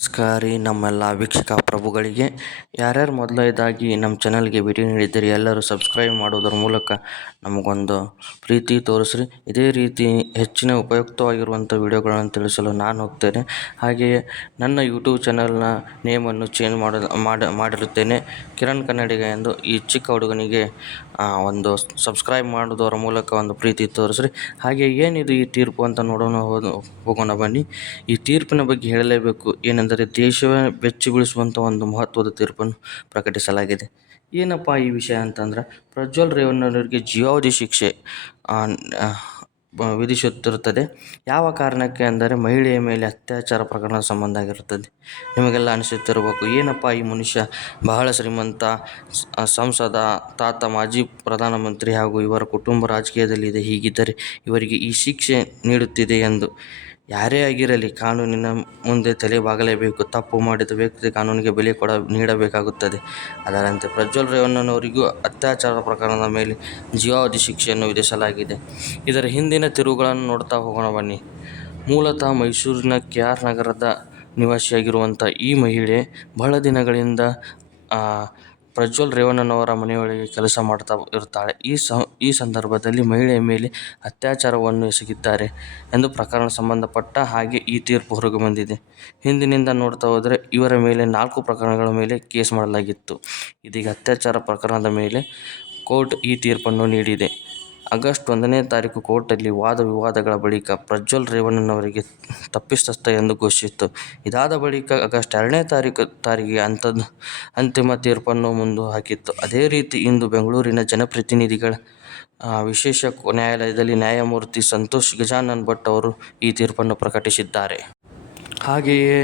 ನಮಸ್ಕಾರ, ನಮ್ಮೆಲ್ಲ ವೀಕ್ಷಕ ಪ್ರಭುಗಳಿಗೆ. ಯಾರ್ಯಾರು ಮೊದಲನೇದಾಗಿ ನಮ್ಮ ಚಾನಲ್ಗೆ ಭೇಟಿ ನೀಡಿದ್ದೀರಿ, ಎಲ್ಲರೂ ಸಬ್ಸ್ಕ್ರೈಬ್ ಮಾಡೋದ್ರ ಮೂಲಕ ನಮಗೊಂದು ಪ್ರೀತಿ ತೋರಿಸ್ರಿ. ಇದೇ ರೀತಿ ಹೆಚ್ಚಿನ ಉಪಯುಕ್ತವಾಗಿರುವಂಥ ವಿಡಿಯೋಗಳನ್ನು ತಿಳಿಸಲು ನಾನು ಹೋಗ್ತೇನೆ. ಹಾಗೆಯೇ ನನ್ನ ಯೂಟ್ಯೂಬ್ ಚಾನಲ್ನ ನೇಮನ್ನು ಚೇಂಜ್ ಮಾಡಲು ಮಾಡ, ಮಾಡಿರುತ್ತೇನೆ. ಕಿರಣ್ ಕನ್ನಡಿಗ ಎಂದು ಈ ಚಿಕ್ಕ ಹುಡುಗನಿಗೆ ಒಂದು ಸಬ್ಸ್ಕ್ರೈಬ್ ಮಾಡೋದರ ಮೂಲಕ ಒಂದು ಪ್ರೀತಿ ತೋರಿಸ್ರಿ. ಹಾಗೆ ಏನಿದು ಈ ತೀರ್ಪು ಅಂತ ನೋಡೋಣ ಹೋಗೋಣ ಬನ್ನಿ. ಈ ತೀರ್ಪಿನ ಬಗ್ಗೆ ಹೇಳಲೇಬೇಕು. ಏನೆಂದರೆ ದೇಶವೇ ಬೆಚ್ಚಿಗೊಳಿಸುವಂಥ ಒಂದು ಮಹತ್ವದ ತೀರ್ಪನ್ನು ಪ್ರಕಟಿಸಲಾಗಿದೆ. ಏನಪ್ಪ ಈ ವಿಷಯ ಅಂತಂದ್ರೆ ಪ್ರಜ್ವಲ್ ರೇವಣ್ಣವರಿಗೆ ಜೀವಾವಧಿ ಶಿಕ್ಷೆ ವಿಧಿಸುತ್ತಿರುತ್ತದೆ. ಯಾವ ಕಾರಣಕ್ಕೆ ಅಂದರೆ ಮಹಿಳೆಯ ಮೇಲೆ ಅತ್ಯಾಚಾರ ಪ್ರಕರಣ ಸಂಬಂಧ ಆಗಿರುತ್ತದೆ. ನಿಮಗೆಲ್ಲ ಅನಿಸುತ್ತಿರಬೇಕು, ಏನಪ್ಪ ಈ ಮನುಷ್ಯ ಬಹಳ ಶ್ರೀಮಂತ ಸಂಸದ, ತಾತ, ಮಾಜಿ ಪ್ರಧಾನಮಂತ್ರಿ ಹಾಗೂ ಇವರ ಕುಟುಂಬ ರಾಜಕೀಯದಲ್ಲಿದೆ ಹೀಗಿದ್ದರೆ ಇವರಿಗೆ ಈ ಶಿಕ್ಷೆ ನೀಡುತ್ತಿದೆ ಎಂದು ಯಾರೇ ಆಗಿರಲಿ ಕಾನೂನಿನ ಮುಂದೆ ತಲೆಬಾಗಲೇಬೇಕು, ತಪ್ಪು ಮಾಡಿದ ವ್ಯಕ್ತಿ ಕಾನೂನಿಗೆ ಬೆಲೆ ಕೊಡ, ನೀಡಬೇಕಾಗುತ್ತದೆ. ಅದರಂತೆ ಪ್ರಜ್ವಲ್ ರೇವಣ್ಣನವರಿಗೂ ಅತ್ಯಾಚಾರ ಪ್ರಕರಣದ ಮೇಲೆ ಜೀವಾವಧಿ ಶಿಕ್ಷೆಯನ್ನು ವಿಧಿಸಲಾಗಿದೆ. ಇದರ ಹಿಂದಿನ ತಿರುವುಗಳನ್ನು ನೋಡ್ತಾ ಹೋಗೋಣ ಬನ್ನಿ. ಮೂಲತಃ ಮೈಸೂರಿನ ಕೆ ಆರ್ ನಗರದ ನಿವಾಸಿಯಾಗಿರುವಂಥ ಈ ಮಹಿಳೆ ಬಹಳ ದಿನಗಳಿಂದ ಪ್ರಜ್ವಲ್ ರೇವಣ್ಣನವರ ಮನೆಯೊಳಗೆ ಕೆಲಸ ಮಾಡ್ತಾ ಇರ್ತಾಳೆ. ಈ ಸ, ಈ ಸಂದರ್ಭದಲ್ಲಿ ಮಹಿಳೆಯ ಮೇಲೆ ಅತ್ಯಾಚಾರವನ್ನು ಎಸಗಿದ್ದಾರೆ ಎಂದು ಪ್ರಕರಣ ಸಂಬಂಧಪಟ್ಟ ಹಾಗೆ ಈ ತೀರ್ಪು ಹೊರಗೆ ಬಂದಿದೆ. ಹಿಂದಿನಿಂದ ನೋಡ್ತಾ ಹೋದರೆ ಇವರ ಮೇಲೆ ನಾಲ್ಕು ಪ್ರಕರಣಗಳ ಮೇಲೆ ಕೇಸ್ ಮಾಡಲಾಗಿತ್ತು. ಇದೀಗ ಅತ್ಯಾಚಾರ ಪ್ರಕರಣದ ಮೇಲೆ ಕೋರ್ಟ್ ಈ ತೀರ್ಪನ್ನು ನೀಡಿದೆ. ಆಗಸ್ಟ್ ಒಂದನೇ ತಾರೀಕು ಕೋರ್ಟಲ್ಲಿ ವಾದ ವಿವಾದಗಳ ಬಳಿಕ ಪ್ರಜ್ವಲ್ ರೇವಣ್ಣನವರಿಗೆ ತಪ್ಪಿತಸ್ಥ ಎಂದು ಘೋಷಿಸಿತ್ತು. ಇದಾದ ಬಳಿಕ ಆಗಸ್ಟ್ ಎರಡನೇ ತಾರೀಕು ತಾರೀಕಿಗೆ ಅಂಥದ್ದು ಅಂತಿಮ ತೀರ್ಪನ್ನು ಮುಂದು ಹಾಕಿತ್ತು ಅದೇ ರೀತಿ ಇಂದು ಬೆಂಗಳೂರಿನ ಜನಪ್ರತಿನಿಧಿಗಳ ವಿಶೇಷ ನ್ಯಾಯಾಲಯದಲ್ಲಿ ನ್ಯಾಯಮೂರ್ತಿ ಸಂತೋಷ್ ಗಜಾನನ್ ಭಟ್ ಅವರು ಈ ತೀರ್ಪನ್ನು ಪ್ರಕಟಿಸಿದ್ದಾರೆ. ಹಾಗೆಯೇ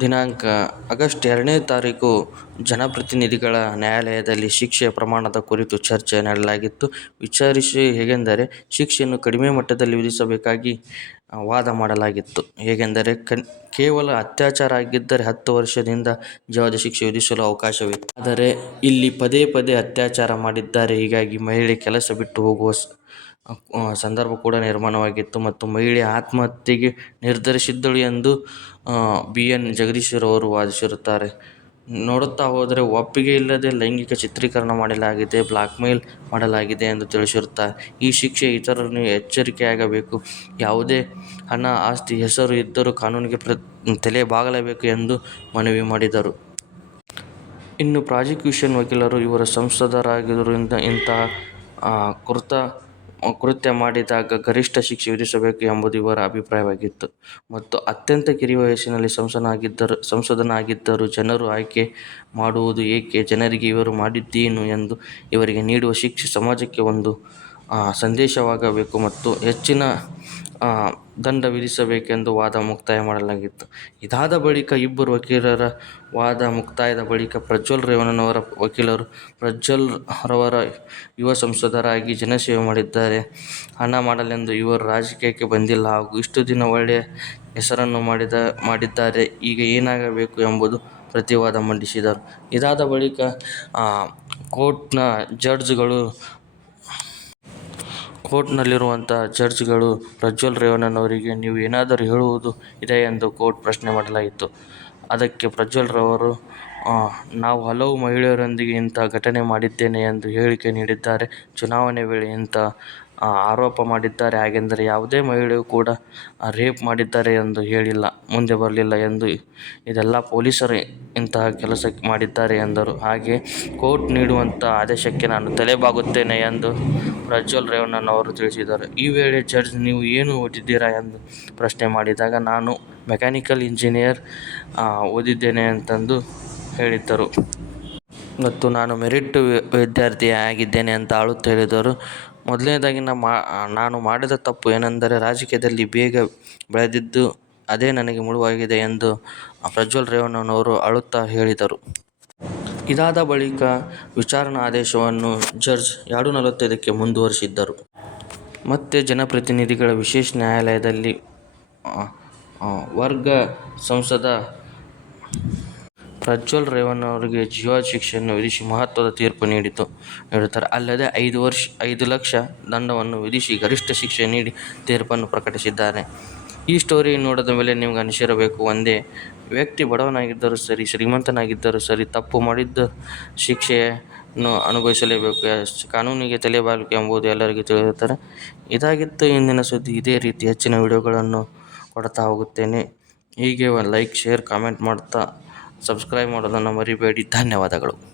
ದಿನಾಂಕ ಆಗಸ್ಟ್ ಎರಡನೇ ತಾರೀಕು ಜನಪ್ರತಿನಿಧಿಗಳ ನ್ಯಾಯಾಲಯದಲ್ಲಿ ಶಿಕ್ಷೆಯ ಪ್ರಮಾಣದ ಕುರಿತು ಚರ್ಚೆ ನಡೆಯಲಾಗಿತ್ತು. ವಿಚಾರಿಸಿ ಹೇಗೆಂದರೆ, ಶಿಕ್ಷೆಯನ್ನು ಕಡಿಮೆ ಮಟ್ಟದಲ್ಲಿ ವಿಧಿಸಬೇಕಾಗಿ ವಾದ ಮಾಡಲಾಗಿತ್ತು. ಹೇಗೆಂದರೆ ಕನ್ ಕೇವಲ ಅತ್ಯಾಚಾರ ಆಗಿದ್ದರೆ ಹತ್ತು ವರ್ಷದಿಂದ ಜೀವಾವಧಿ ಶಿಕ್ಷೆ ವಿಧಿಸಲು ಅವಕಾಶವಿತ್ತು. ಆದರೆ, ಇಲ್ಲಿ ಪದೇ ಪದೇ ಅತ್ಯಾಚಾರ ಮಾಡಿದ್ದಾರೆ. ಹೀಗಾಗಿ ಮಹಿಳೆ ಕೆಲಸ ಬಿಟ್ಟು ಹೋಗುವ ಸಂದರ್ಭ ಕೂಡ ನಿರ್ಮಾಣವಾಗಿತ್ತು ಮತ್ತು ಮಹಿಳೆ ಆತ್ಮಹತ್ಯೆಗೆ ನಿರ್ಧರಿಸಿದ್ದಳು ಎಂದು ಬಿ. ಎನ್. ಜಗದೀಶ್ವರವರು ವಾದಿಸಿರುತ್ತಾರೆ. ನೋಡುತ್ತಾ ಹೋದರೆ ಒಪ್ಪಿಗೆ ಇಲ್ಲದೆ ಲೈಂಗಿಕ ಚಿತ್ರೀಕರಣ ಮಾಡಲಾಗಿದೆ, ಬ್ಲಾಕ್ಮೇಲ್ ಮಾಡಲಾಗಿದೆ ಎಂದು ತಿಳಿಸಿರುತ್ತಾರೆ. ಈ ಶಿಕ್ಷೆ ಇತರರನ್ನು ಎಚ್ಚರಿಕೆಯಾಗಬೇಕು. ಯಾವುದೇ ಹಣ, ಆಸ್ತಿ, ಹೆಸರು ಇದ್ದರೂ ಕಾನೂನಿಗೆ ಪ್ರ, ತಲೆ ಬಾಗಲೇಬೇಕು ಎಂದು ಮನವಿ ಮಾಡಿದರು. ಇನ್ನು ಪ್ರಾಸಿಕ್ಯೂಷನ್ ವಕೀಲರು ಇವರು ಸಂಸದರಾಗಿರುವುದರಿಂದ ಇಂತಹ ಕೃತ ಕೃತ್ಯ ಮಾಡಿದಾಗ ಗರಿಷ್ಠ ಶಿಕ್ಷೆ ವಿಧಿಸಬೇಕು ಎಂಬುದು ಇವರ ಅಭಿಪ್ರಾಯವಾಗಿತ್ತು. ಮತ್ತು ಅತ್ಯಂತ ಕಿರಿಯ ವಯಸ್ಸಿನಲ್ಲಿ ಸಂಸದನಾಗಿದ್ದರು ಸಂಸದನಾಗಿದ್ದರೂ ಜನರು ಆಯ್ಕೆ ಮಾಡುವುದು ಏಕೆ? ಜನರಿಗೆ ಇವರು ಮಾಡಿದ್ದೇನು ಎಂದು ಇವರಿಗೆ ನೀಡುವ ಶಿಕ್ಷೆ ಸಮಾಜಕ್ಕೆ ಒಂದು ಸಂದೇಶವಾಗಬೇಕು ಮತ್ತು ಹೆಚ್ಚಿನ ದಂಡ ವಿಧಿಸಬೇಕೆಂದು ವಾದ ಮುಕ್ತಾಯ ಮಾಡಲಾಗಿತ್ತು. ಇದಾದ ಬಳಿಕ ಇಬ್ಬರು ವಕೀಲರ ವಾದ ಮುಕ್ತಾಯದ ಬಳಿಕ ಪ್ರಜ್ವಲ್ ರೇವಣ್ಣನವರ ವಕೀಲರು ಪ್ರಜ್ವಲ್ ರವರ ಯುವ ಸಂಸದರಾಗಿ ಜನಸೇವೆ ಮಾಡಿದ್ದಾರೆ. ಹಣ ಮಾಡಲೆಂದು ಇವರು ರಾಜಕೀಯಕ್ಕೆ ಬಂದಿಲ್ಲ. ಹಾಗೂ ಇಷ್ಟು ದಿನ ಒಳ್ಳೆಯ ಹೆಸರನ್ನು ಮಾಡಿದ, ಮಾಡಿದ್ದಾರೆ. ಈಗ ಏನಾಗಬೇಕು ಎಂಬುದು ಪ್ರತಿವಾದ ಮಂಡಿಸಿದರು. ಇದಾದ ಬಳಿಕ ಕೋರ್ಟ್ನ ಜಡ್ಜ್ಗಳು ಕೋರ್ಟ್ನಲ್ಲಿರುವಂಥ ಜಡ್ಜ್ಗಳು ಪ್ರಜ್ವಲ್ ರೇವಣ್ಣನವರಿಗೆ ನೀವು ಏನಾದರೂ ಹೇಳುವುದು ಇದೆ ಎಂದು ಕೋರ್ಟ್ ಪ್ರಶ್ನೆ ಮಾಡಲಾಯಿತು. ಅದಕ್ಕೆ ಪ್ರಜ್ವಲ್ ರವರು ನಾವು ಹಲವು ಮಹಿಳೆಯರೊಂದಿಗೆ ಇಂಥ ಘಟನೆ ಮಾಡಿದ್ದೇನೆ ಎಂದು ಹೇಳಿಕೆ ನೀಡಿದ್ದಾರೆ. ಚುನಾವಣೆ ವೇಳೆ ಇಂಥ ಆರೋಪ ಮಾಡಿದ್ದಾರೆ. ಹಾಗೆಂದರೆ ಯಾವುದೇ ಮಹಿಳೆಯು ಕೂಡ ರೇಪ್ ಮಾಡಿದ್ದಾರೆ ಎಂದು ಹೇಳಿಲ್ಲ, ಮುಂದೆ ಬರಲಿಲ್ಲ ಎಂದು ಇದೆಲ್ಲ ಪೊಲೀಸರು ಇಂತಹ ಕೆಲಸ ಮಾಡಿದ್ದಾರೆ ಎಂದರು. ಹಾಗೆ ಕೋರ್ಟ್ ನೀಡುವಂಥ ಆದೇಶಕ್ಕೆ ನಾನು ತಲೆಬಾಗುತ್ತೇನೆ ಎಂದು ಪ್ರಜ್ವಲ್ ರೇವಣ್ಣನವರು ತಿಳಿಸಿದರು. ಈ ವೇಳೆ ಜಡ್ಜ್, ನೀವು ಏನು ಓದಿದ್ದೀರಾ ಎಂದು ಪ್ರಶ್ನೆ ಮಾಡಿದಾಗ, ನಾನು ಮೆಕ್ಯಾನಿಕಲ್ ಇಂಜಿನಿಯರ್ ಓದಿದ್ದೇನೆ ಅಂತಂದು ಹೇಳಿದ್ದರು. ಮತ್ತು ನಾನು ಮೆರಿಟ್ ವಿದ್ಯಾರ್ಥಿ ಆಗಿದ್ದೇನೆ ಅಂತ ಅಳುತ್ತಾ ಹೇಳಿದರು ಮೊದಲನೇದಾಗಿ ನಾ ನಾನು ಮಾಡಿದ ತಪ್ಪು ಏನೆಂದರೆ ರಾಜಕೀಯದಲ್ಲಿ ಬೇಗ ಬೆಳೆದಿದ್ದು ಅದೇ ನನಗೆ ಮುಳುವಾಗಿದೆ ಎಂದು ಪ್ರಜ್ವಲ್ ರೇವಣ್ಣನವರು ಅಳುತ್ತಾ ಹೇಳಿದರು. ಇದಾದ ಬಳಿಕ ವಿಚಾರಣಾ ಆದೇಶವನ್ನು ಜಡ್ಜ್ ಎರಡು ನಲವತ್ತೈದಕ್ಕೆ ಮುಂದುವರಿಸಿದ್ದರು. ಮತ್ತೆ ಜನಪ್ರತಿನಿಧಿಗಳ ವಿಶೇಷ ನ್ಯಾಯಾಲಯದಲ್ಲಿ ವರ್ಗ ಸಂಸದ ಪ್ರಜ್ವಲ್ ರೇವಣ್ಣ ಅವರಿಗೆ ಜೀವ ಶಿಕ್ಷೆಯನ್ನು ವಿಧಿಸಿ ಮಹತ್ವದ ತೀರ್ಪು ನೀಡಿತು ನೀಡುತ್ತಾರೆ. ಅಲ್ಲದೆ ಐದು ವರ್ಷ, ಐದು ಲಕ್ಷ ದಂಡವನ್ನು ವಿಧಿಸಿ ಗರಿಷ್ಠ ಶಿಕ್ಷೆ ನೀಡಿ ತೀರ್ಪನ್ನು ಪ್ರಕಟಿಸಿದ್ದಾರೆ. ಈ ಸ್ಟೋರಿ ನೋಡಿದ ಮೇಲೆ ನಿಮ್ಗೆ ಅನಿಸಿರಬೇಕು, ಒಂದೇ ವ್ಯಕ್ತಿ ಬಡವನಾಗಿದ್ದರೂ ಸರಿ, ಶ್ರೀಮಂತನಾಗಿದ್ದರೂ ಸರಿ, ತಪ್ಪು ಮಾಡಿದ್ದ ಶಿಕ್ಷೆಯನ್ನು ಅನುಭವಿಸಲೇಬೇಕು ಕಾನೂನಿಗೆ ತಲೆಬಾಲಿಕೆ ಎಂಬುದು ಎಲ್ಲರಿಗೂ ತಿಳಿದಿರುತ್ತಾರೆ ಇದಾಗಿತ್ತು ಇಂದಿನ ಸುದ್ದಿ. ಇದೇ ರೀತಿ ಹೆಚ್ಚಿನ ವಿಡಿಯೋಗಳನ್ನು ಕೊಡ್ತಾ ಹೋಗುತ್ತೇನೆ. ಹೀಗೆ ಲೈಕ್, ಶೇರ್, ಕಾಮೆಂಟ್ ಮಾಡ್ತಾ ಸಬ್ಸ್ಕ್ರೈಬ್ ಮಾಡೋದನ್ನು ಮರಿಬೇಡಿ. ಧನ್ಯವಾದಗಳು.